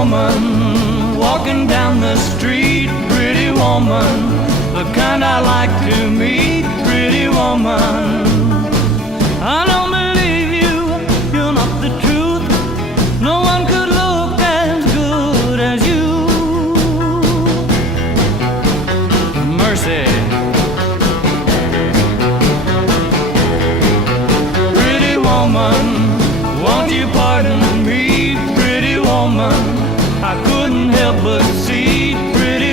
woman walking down the street, pretty woman, the kind I like to meet, pretty woman. I don't believe you, you're not the truth. No one could look as good as you. Mercy. Pretty woman,